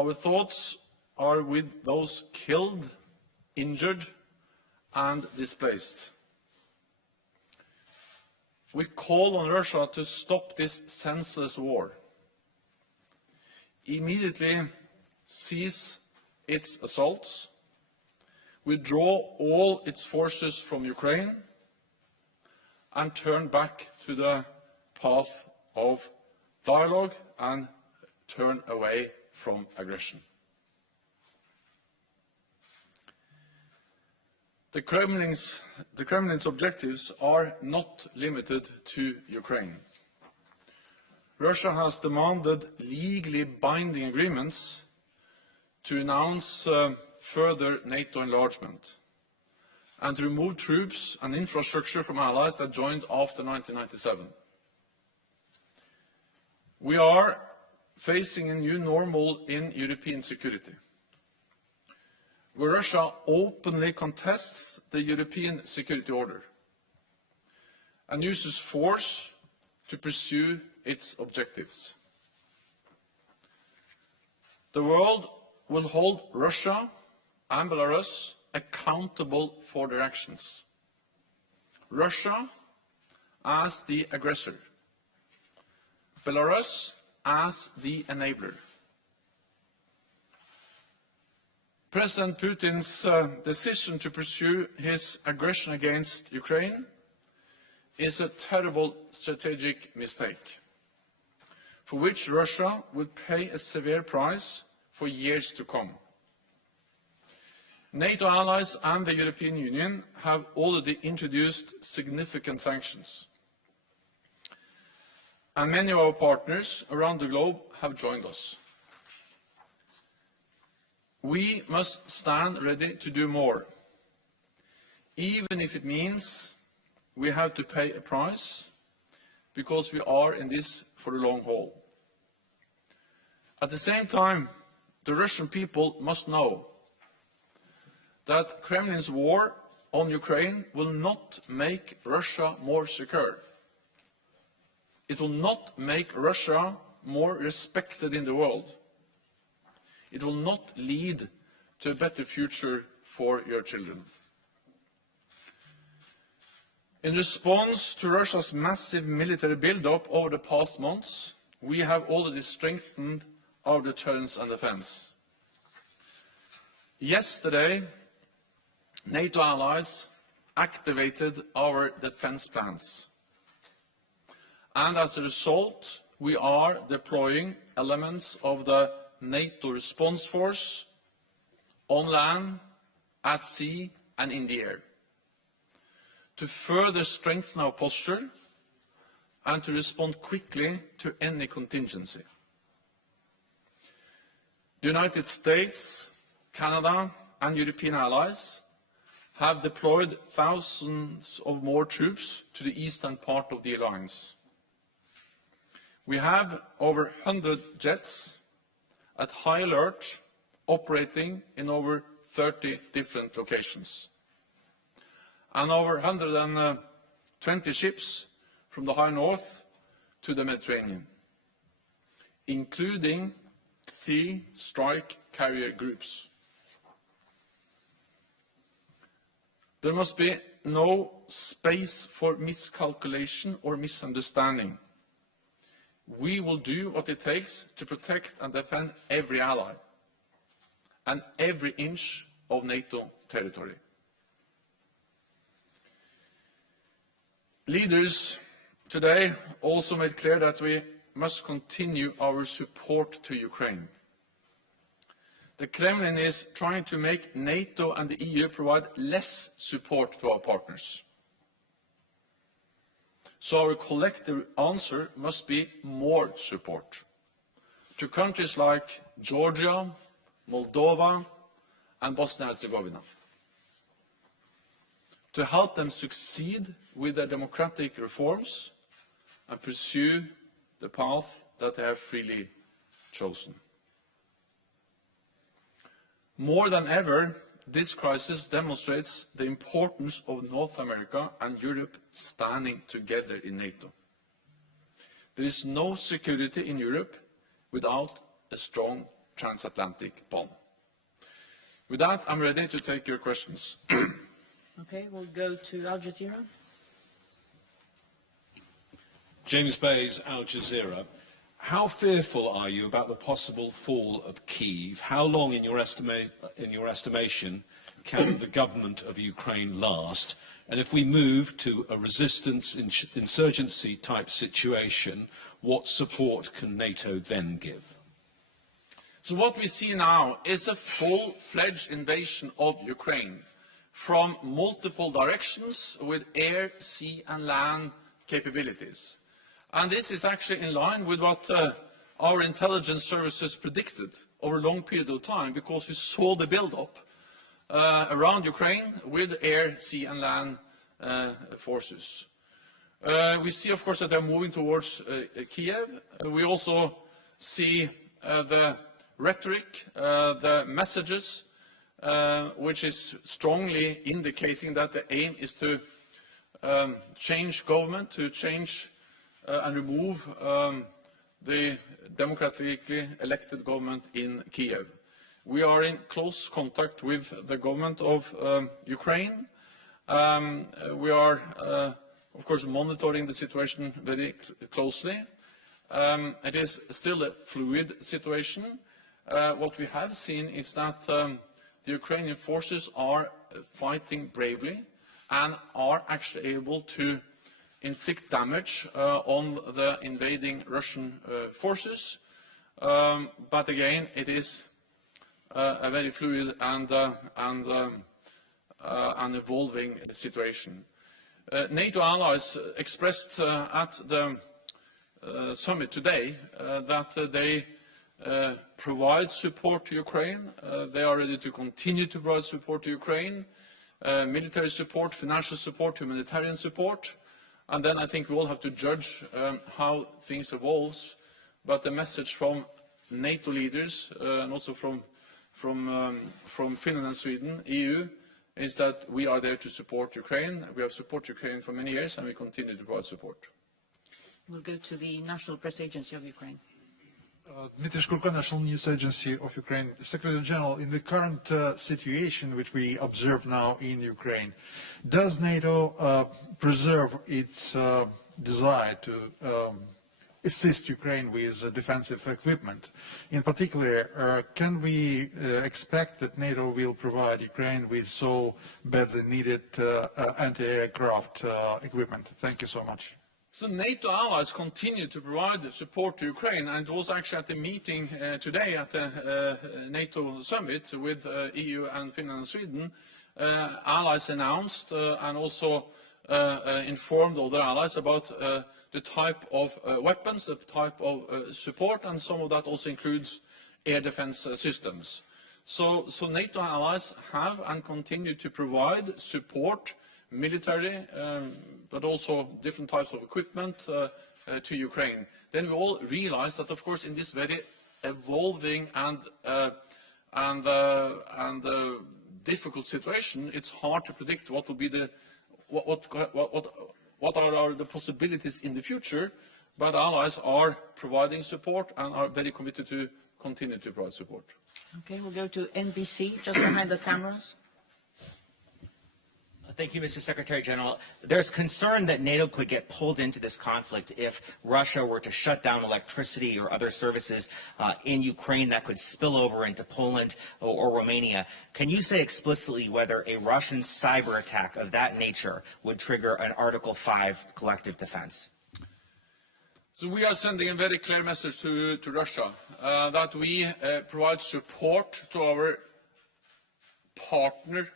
our thoughts are with those killed, injured, and displaced. We call on Russia to stop this senseless war, immediately cease its assaults, withdraw all its forces from Ukraine, and turn back to the path of dialogue and turn away from aggression. The Kremlin's objectives are not limited to Ukraine. Russia has demanded legally binding agreements to announce further NATO enlargement and to remove troops and infrastructure from allies that joined after 1997. We are facing a new normal in European security, where Russia openly contests the European security order and uses force to pursue its objectives. The world will hold Russia and Belarus accountable for their actions. Russia as the aggressor, Belarus as the enabler. President Putin's decision to pursue his aggression against Ukraine is a terrible strategic mistake, for which Russia will pay a severe price for years to come. NATO allies and the European Union have already introduced significant sanctions, and many of our partners around the globe have joined us. We must stand ready to do more, even if it means we have to pay a price, because we are in this for the long haul. At the same time, the Russian people must know that Kremlin's war on Ukraine will not make Russia more secure. It will not make Russia more respected in the world. It will not lead to a better future for your children. In response to Russia's massive military build-up over the past months, we have already strengthened our deterrence and defense. Yesterday, NATO allies activated our defense plans. And as a result, we are deploying elements of the NATO response force on land, at sea, and in the air, to further strengthen our posture and to respond quickly to any contingency. The United States, Canada, and European allies have deployed thousands of more troops to the eastern part of the alliance. We have over 100 jets at high alert, operating in over 30 different locations, and over 120 ships from the high north to the Mediterranean, including 3 strike carrier groups. There must be no space for miscalculation or misunderstanding. We will do what it takes to protect and defend every ally and every inch of NATO territory. Leaders today also made clear that we must continue our support to Ukraine. The Kremlin is trying to make NATO and the EU provide less support to our partners. So our collective answer must be more support to countries like Georgia, Moldova, and Bosnia-Herzegovina, to help them succeed with their democratic reforms and pursue the path that they have freely chosen. More than ever, this crisis demonstrates the importance of North America and Europe standing together in NATO. There is no security in Europe without a strong transatlantic bond. With that, I'm ready to take your questions. Okay, we'll go to Al Jazeera. James Bays, Al Jazeera. How fearful are you about the possible fall of Kyiv? How long, in your estimation, can the government of Ukraine last? And if we move to a resistance insurgency type situation, what support can NATO then give? So what we see now is a full-fledged invasion of Ukraine from multiple directions with air, sea and land capabilities. And this is actually in line with what our intelligence services predicted over a long period of time, because we saw the build-up around Ukraine with air, sea and land forces. We see, of course, that they're moving towards Kiev. We also see the rhetoric, the messages, which is strongly indicating that the aim is to change government, to change and remove the democratically elected government in Kiev. We are in close contact with the government of Ukraine. We are, of course, monitoring the situation very closely. It is still a fluid situation. What we have seen is that the Ukrainian forces are fighting bravely and are actually able to inflict damage on the invading Russian forces. But again, it is a very fluid and an evolving situation. NATO allies expressed at the summit today that they provide support to Ukraine. They are ready to continue to provide support to Ukraine, military support, financial support, humanitarian support. And then I think we all have to judge how things evolve. But the message from NATO leaders and also from Finland and Sweden, EU, is that we are there to support Ukraine. We have supported Ukraine for many years and we continue to provide support. We'll go to the National Press Agency of Ukraine. Dmitry Shkurko, National News Agency of Ukraine. Secretary General, in the current situation which we observe now in Ukraine, does NATO preserve its desire to assist Ukraine with defensive equipment? In particular, can we expect that NATO will provide Ukraine with so badly needed anti-aircraft equipment? Thank you so much. So NATO allies continue to provide support to Ukraine, and it was actually at the meeting today at the NATO summit with EU and Finland and Sweden. Allies announced and also informed other allies about the type of weapons, the type of support, and some of that also includes air defense systems. So NATO allies have and continue to provide support, military, but also different types of equipment to Ukraine. Then we all realize that, of course, in this very evolving and difficult situation, it's hard to predict what will be what are the possibilities in the future. But allies are providing support and are very committed to continue to provide support. Okay, we'll go to NBC, just behind the cameras. Thank you, Mr. Secretary General. There's concern that NATO could get pulled into this conflict if Russia were to shut down electricity or other services in Ukraine that could spill over into Poland or Romania. Can you say explicitly whether a Russian cyber attack of that nature would trigger an Article 5 collective defense? So we are sending a very clear message to Russia that we provide support to our partner,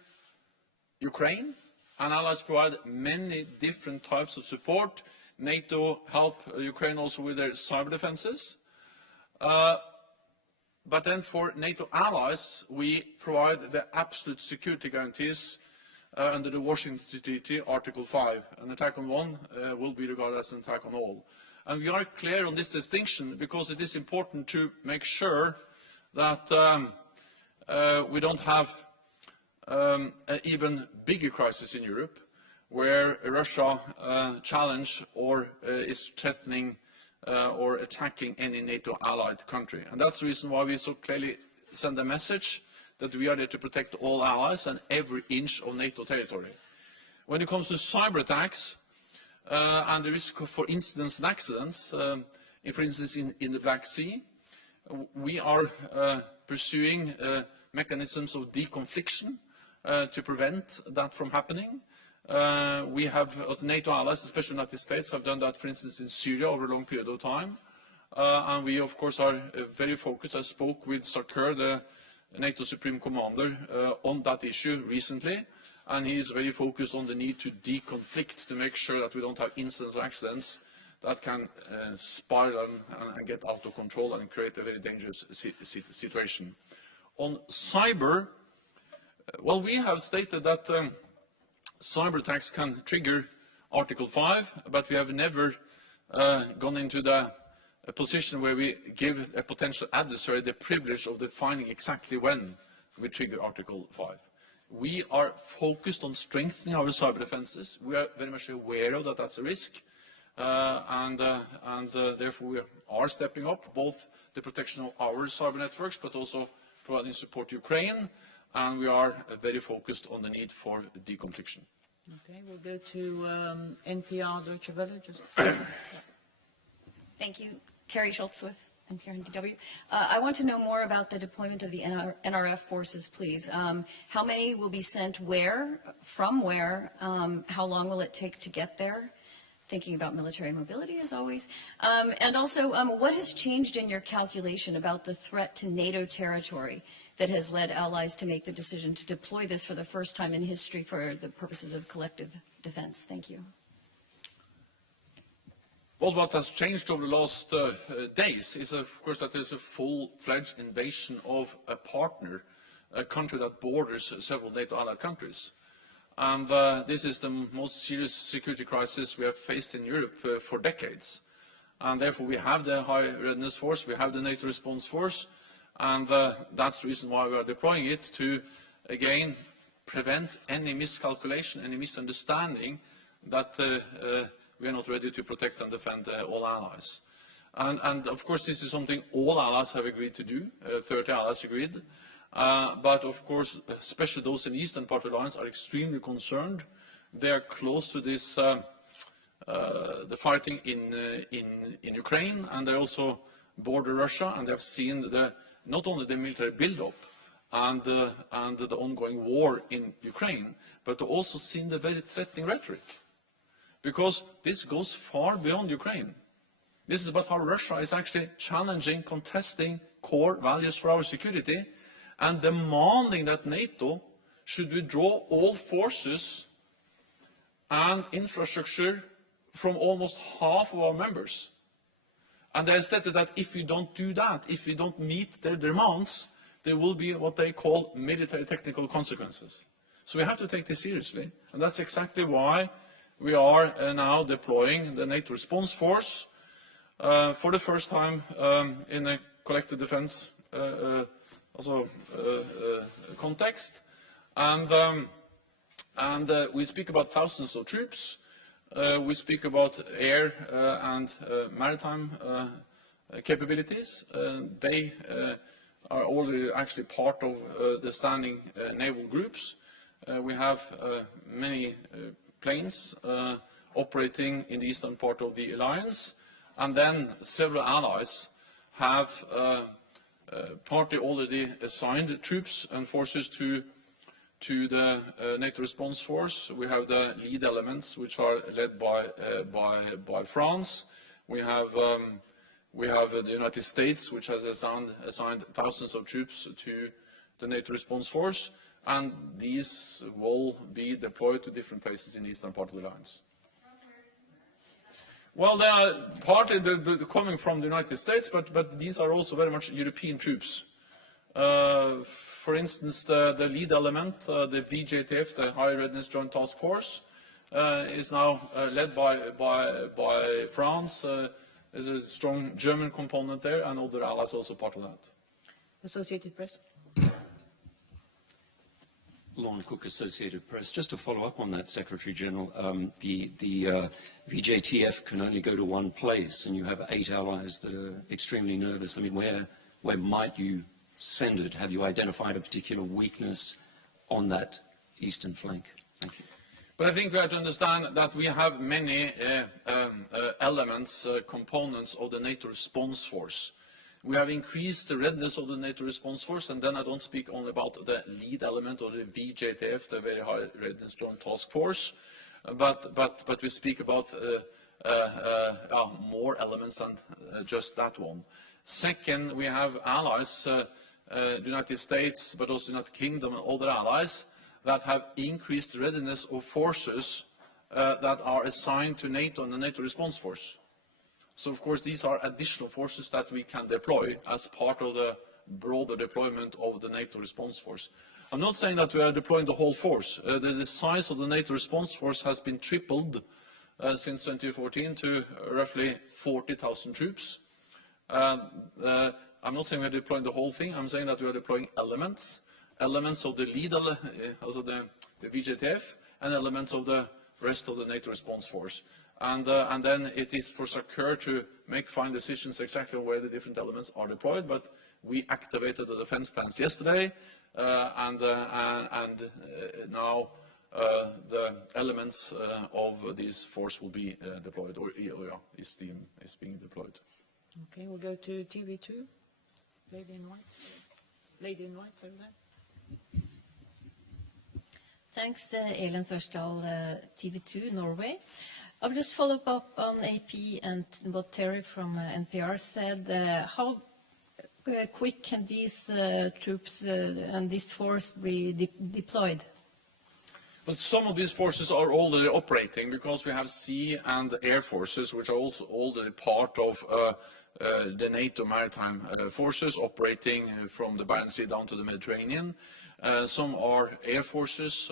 Ukraine, and allies provide many different types of support. NATO help Ukraine also with their cyber defenses. But then for NATO allies, we provide the absolute security guarantees under the Washington Treaty, Article 5. An attack on one will be regarded as an attack on all. And we are clear on this distinction because it is important to make sure that we don't have an even bigger crisis in Europe, where Russia challenge or is threatening or attacking any NATO allied country. And that's the reason why we so clearly send a message that we are there to protect all allies and every inch of NATO territory. When it comes to cyber attacks and the risk for incidents and accidents, for instance in the Black Sea, we are pursuing mechanisms of deconfliction to prevent that from happening. We have, as NATO allies, especially the United States, have done that, for instance, in Syria over a long period of time. And we, of course, are very focused. I spoke with Sarkar, the NATO Supreme Commander, on that issue recently, and he is very focused on the need to deconflict to make sure that we don't have incidents or accidents that can spiral and get out of control and create a very dangerous situation. On cyber, well, we have stated that cyber attacks can trigger Article 5, but we have never gone into a position where we give a potential adversary the privilege of defining exactly when we trigger Article 5. We are focused on strengthening our cyber defenses. We are very much aware of that that's a risk, and therefore we are stepping up both the protection of our cyber networks, but also providing support to Ukraine, and we are very focused on the need for deconfliction. Okay, we'll go to NPR Deutsche Welle. Thank you. Terry Schultz with NPR and DW. I want to know more about the deployment of the NRF forces, please. How many will be sent where, from where, how long will it take to get there? Thinking about military mobility, as always. And also, what has changed in your calculation about the threat to NATO territory that has led allies to make the decision to deploy this for the first time in history for the purposes of collective defense? Thank you. Well, what has changed over the last days is, of course, that there's a full-fledged invasion of a partner, a country that borders several NATO allied countries. And this is the most serious security crisis we have faced in Europe for decades. And therefore, we have the High Readiness Force, we have the NATO Response Force, and that's the reason why we are deploying it to, again, prevent any miscalculation, any misunderstanding that we are not ready to protect and defend all allies. And of course, this is something all allies have agreed to do. 30 allies agreed. But of course, especially those in the eastern part of the alliance are extremely concerned. They are close to this, the fighting in Ukraine, and they also border Russia, and they have seen not only the military build-up and the ongoing war in Ukraine, but also seen the very threatening rhetoric. Because this goes far beyond Ukraine. This is about how Russia is actually challenging, contesting core values for our security and demanding that NATO should withdraw all forces and infrastructure from almost half of our members. And they stated that if we don't do that, if we don't meet their demands, there will be what they call military technical consequences. So we have to take this seriously. And that's exactly why we are now deploying the NATO Response Force for the first time in a collective defense context. And we speak about thousands of troops. We speak about air and maritime capabilities. They are already actually part of the standing naval groups. We have many planes operating in the eastern part of the alliance, and then several allies have partly already assigned troops and forces to the NATO Response Force. We have the lead elements, which are led by France. We have the United States, which has assigned thousands of troops to the NATO Response Force, and these will be deployed to different places in the eastern part of the alliance. Well, they are partly coming from the United States, but these are also very much European troops. For instance, the lead element, the VJTF, the High Readiness Joint Task Force, is now led by France. There's a strong German component there, and other allies also part of that. Associated Press. Lon Cook, Associated Press. Just to follow up on that, Secretary General, the VJTF can only go to one place, and you have 8 allies that are extremely nervous. I mean, where might you send it? Have you identified a particular weakness on that eastern flank? Thank you. But I think we have to understand that we have many elements, components of the NATO response force. We have increased the readiness of the NATO response force, and then I don't speak only about the lead element of the VJTF, the Very High Readiness Joint Task Force, but we speak about more elements than just that one. Second, we have allies, the United States, but also the United Kingdom and other allies, that have increased readiness of forces that are assigned to NATO and the NATO response force. So, of course, these are additional forces that we can deploy as part of the broader deployment of the NATO response force. I'm not saying that we are deploying the whole force. The size of the NATO response force has been tripled since 2014 to roughly 40,000 troops. I'm not saying we are deploying the whole thing. I'm saying that we are deploying elements of the lead, also the VJTF, and elements of the rest of the NATO response force. And then it is for SACEUR to make fine decisions exactly where the different elements are deployed. But we activated the defense plans yesterday, and now the elements of this force will be deployed, or is being deployed. Okay, we'll go to TV2. Lady in white. Lady in white over there. Thanks, Elin Sørsdal, TV2 Norway. I'll just follow up on AP and what Terry from NPR said. How quick can these troops and this force be deployed? But some of these forces are already operating because we have sea and air forces, which are also already part of the NATO maritime forces operating from the Barents Sea down to the Mediterranean. Some are air forces,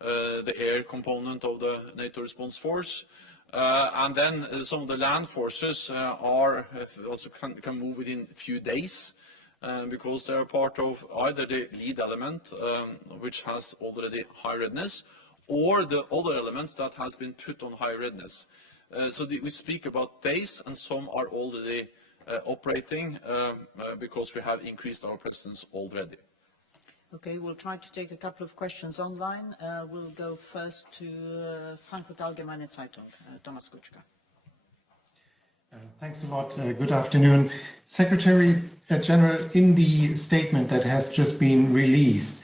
the air component of the NATO response force. And then some of the land forces are also can move within a few days because they are part of either the lead element, which has already high readiness, or the other elements that has been put on high readiness. So we speak about days, and some are already operating because we have increased our presence already. Okay, we'll try to take a couple of questions online. We'll go first to Frankfurt Allgemeine Zeitung, Thomas Kutschka. Thanks a lot. Good afternoon. Secretary General, in the statement that has just been released,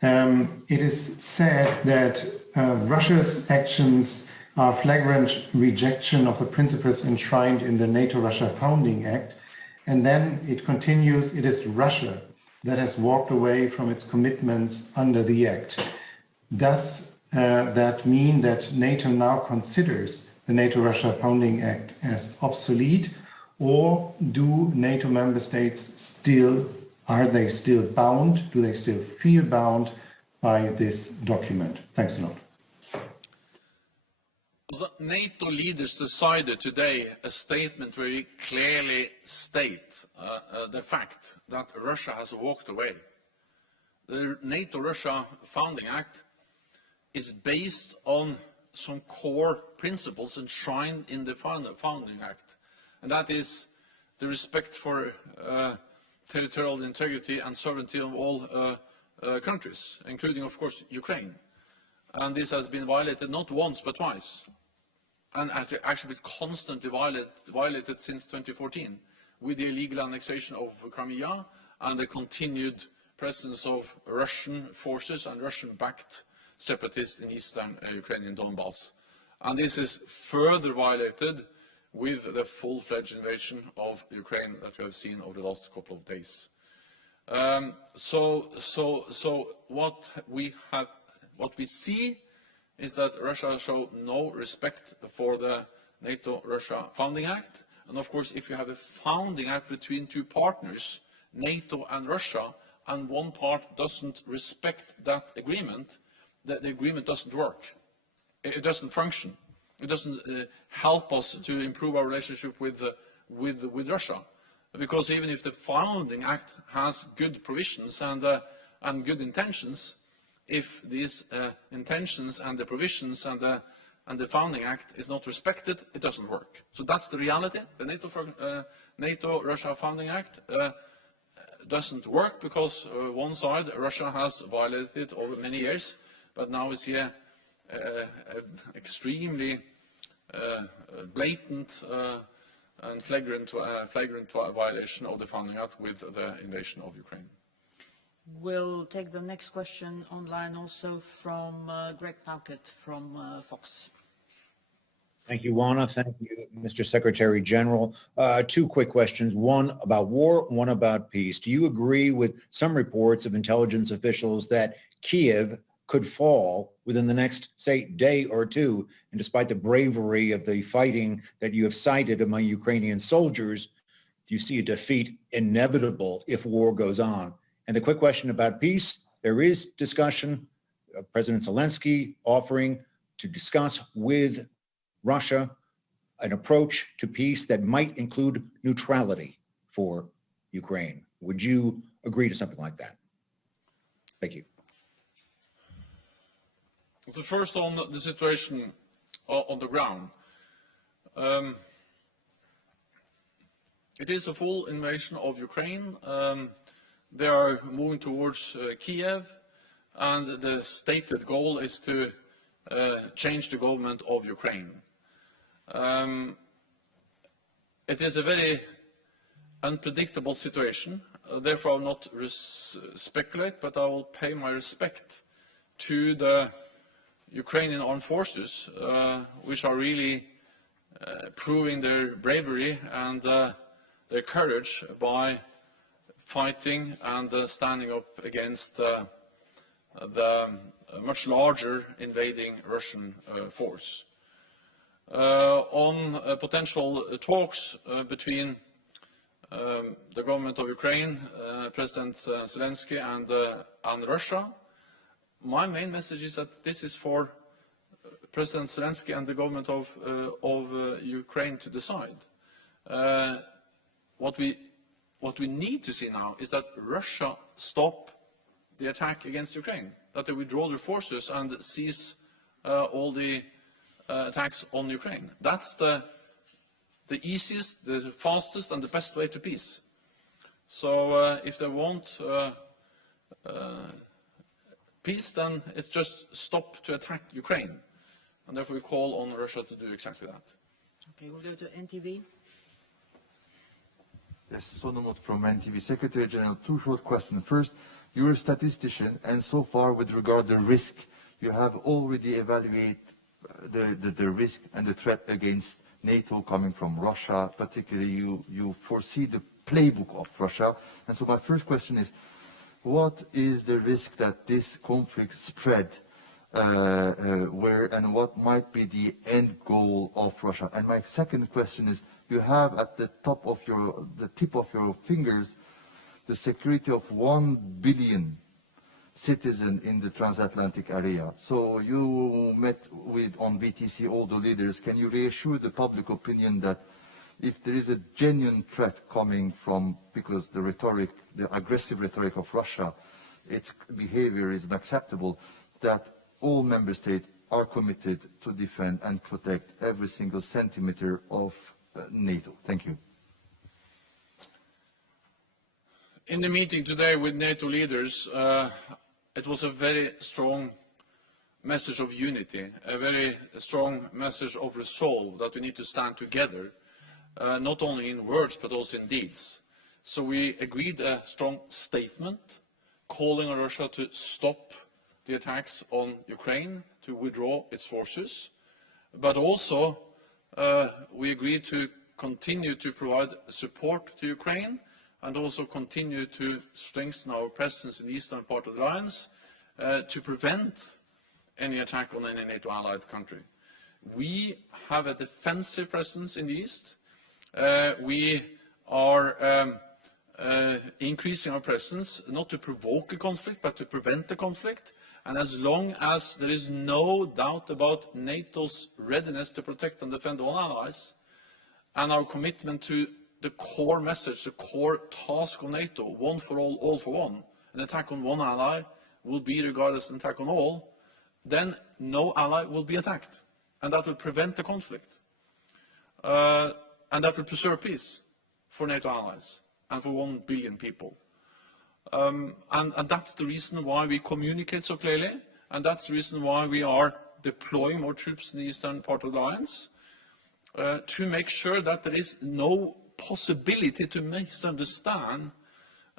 it is said that Russia's actions are flagrant rejection of the principles enshrined in the NATO-Russia Founding Act. And then it continues, it is Russia that has walked away from its commitments under the Act. Does that mean that NATO now considers the NATO-Russia Founding Act as obsolete, or do NATO member states are they still bound? Do they still feel bound by this document? Thanks a lot. The NATO leaders decided today a statement where they clearly state the fact that Russia has walked away. The NATO-Russia Founding Act is based on some core principles enshrined in the Founding Act, and that is the respect for territorial integrity and sovereignty of all countries, including, of course, Ukraine. And this has been violated not once but twice, and actually been constantly violated since 2014 with the illegal annexation of Crimea and the continued presence of Russian forces and Russian-backed separatists in eastern Ukrainian Donbass. And this is further violated with the full-fledged invasion of Ukraine that we have seen over the last couple of days. So what we see is that Russia showed no respect for the NATO-Russia Founding Act. And of course, if you have a founding act between two partners, NATO and Russia, and one part doesn't respect that agreement, the agreement doesn't work. It doesn't function. It doesn't help us to improve our relationship with Russia. Because even if the founding act has good provisions and good intentions, if these intentions and the provisions and the Founding Act is not respected, it doesn't work. So that's the reality. The NATO-Russia Founding Act doesn't work because one side, Russia, has violated it over many years, but now we see an extremely blatant and flagrant violation of the Founding Act with the invasion of Ukraine. We'll take the next question online also from Greg Palkett from Fox. Thank you, Juana. Thank you, Mr. Secretary General. Two quick questions, one about war, one about peace. Do you agree with some reports of intelligence officials that Kiev could fall within the next, say, day or two? And despite the bravery of the fighting that you have cited among Ukrainian soldiers, do you see a defeat inevitable if war goes on? And the quick question about peace, there is discussion, President Zelensky offering to discuss with Russia an approach to peace that might include neutrality for Ukraine. Would you agree to something like that? Thank you. The first on the situation on the ground. It is a full invasion of Ukraine. They are moving towards Kiev, and the stated goal is to change the government of Ukraine. It is a very unpredictable situation. Therefore, I will not speculate, but I will pay my respect to the Ukrainian armed forces, which are really proving their bravery and their courage by fighting and standing up against the much larger invading Russian force. On potential talks between the government of Ukraine, President Zelensky, and Russia, my main message is that this is for President Zelensky and the government of Ukraine to decide. What we need to see now is that Russia stop the attack against Ukraine, that they withdraw their forces and cease all the attacks on Ukraine. That's the easiest, the fastest, and the best way to peace. So if they want peace, then it's just stop to attack Ukraine. And therefore we call on Russia to do exactly that. Okay, we'll go to NTV. Yes, Sonomot from NTV. Secretary General, two short questions. First, you're a statistician, and so far with regard to risk, you have already evaluated the risk and the threat against NATO coming from Russia. Particularly, you foresee the playbook of Russia. And so my first question is, what is the risk that this conflict spread where, and what might be the end goal of Russia? And my second question is, you have at the tip of your fingers the security of 1 billion citizens in the transatlantic area. So you met with on VTC all the leaders. Can you reassure the public opinion that if there is a genuine threat coming from, because the rhetoric, the aggressive rhetoric of Russia, its behavior is unacceptable, that all member states are committed to defend and protect every single centimeter of NATO? Thank you. In the meeting today with NATO leaders, it was a very strong message of unity, a very strong message of resolve that we need to stand together, not only in words but also in deeds. So we agreed a strong statement calling on Russia to stop the attacks on Ukraine, to withdraw its forces, but also we agreed to continue to provide support to Ukraine and also continue to strengthen our presence in the eastern part of the alliance to prevent any attack on any NATO allied country. We have a defensive presence in the east. We are increasing our presence not to provoke a conflict but to prevent the conflict. And as long as there is no doubt about NATO's readiness to protect and defend all allies and our commitment to the core message, the core task of NATO, one for all for one, an attack on one ally will be regarded as an attack on all, then no ally will be attacked. And that will prevent the conflict. And that will preserve peace for NATO allies and for 1 billion people. And that's the reason why we communicate so clearly, and that's the reason why we are deploying more troops in the eastern part of the alliance, to make sure that there is no possibility to misunderstand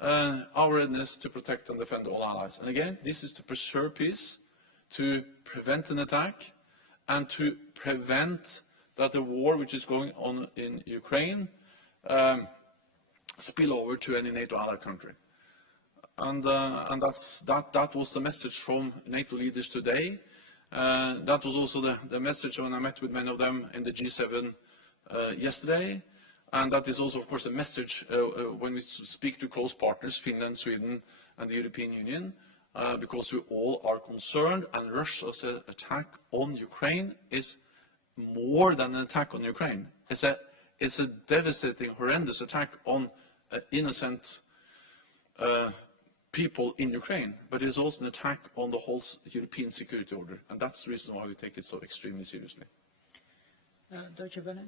our readiness to protect and defend all allies. And again, this is to preserve peace, to prevent an attack, and to prevent that the war which is going on in Ukraine spill over to any NATO allied country. And that was the message from NATO leaders today. That was also the message when I met with many of them in the G7 yesterday. And that is also, of course, the message when we speak to close partners, Finland, Sweden, and the European Union, because we all are concerned, and Russia's attack on Ukraine is more than an attack on Ukraine. It's a devastating, horrendous attack on innocent people in Ukraine, but it is also an attack on the whole European security order, and that's the reason why we take it so extremely seriously. Deutsche Welle.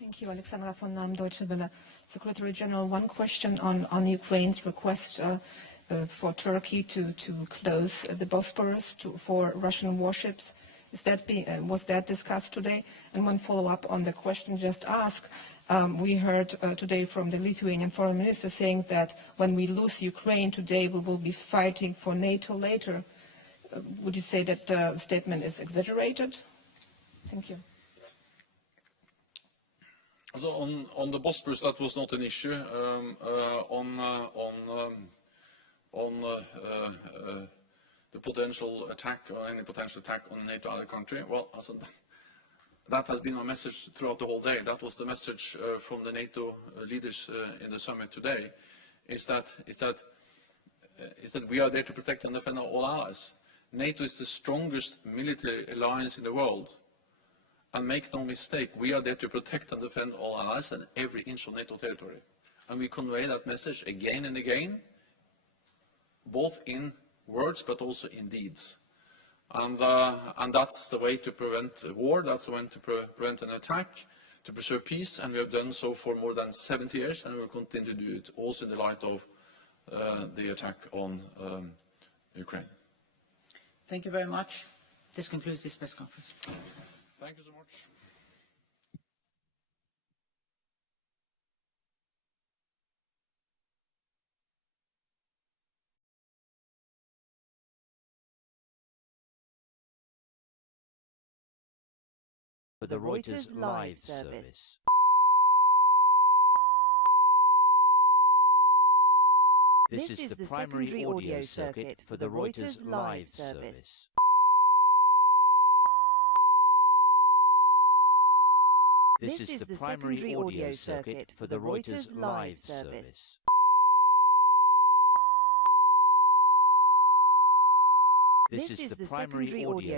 Thank you, Alexandra von Nahm, Deutsche Welle. Secretary General, one question on Ukraine's request for Turkey to close the Bosporus for Russian warships. Was that discussed today? And one follow-up on the question just asked. We heard today from the Lithuanian foreign minister saying that when we lose Ukraine today, we will be fighting for NATO later. Would you say that the statement is exaggerated? Thank you. So on the Bosporus, that was not an issue. The potential attack or any potential attack on a NATO allied country, well, that has been our message throughout the whole day. That was the message from the NATO leaders in the summit today, is that we are there to protect and defend all allies. NATO is the strongest military alliance in the world. And make no mistake, we are there to protect and defend all allies and every inch of NATO territory. And we convey that message again and again, both in words but also in deeds. And that's the way to prevent a war, that's the way to prevent an attack, to preserve peace, and we have done so for more than 70 years, and we will continue to do it also in the light of the attack on Ukraine. Thank you very much. This concludes this press conference. Thank you so much. For the Reuters live service. This is the primary audio circuit for the Reuters live service. This is the primary audio circuit for the Reuters live service. This is the primary audio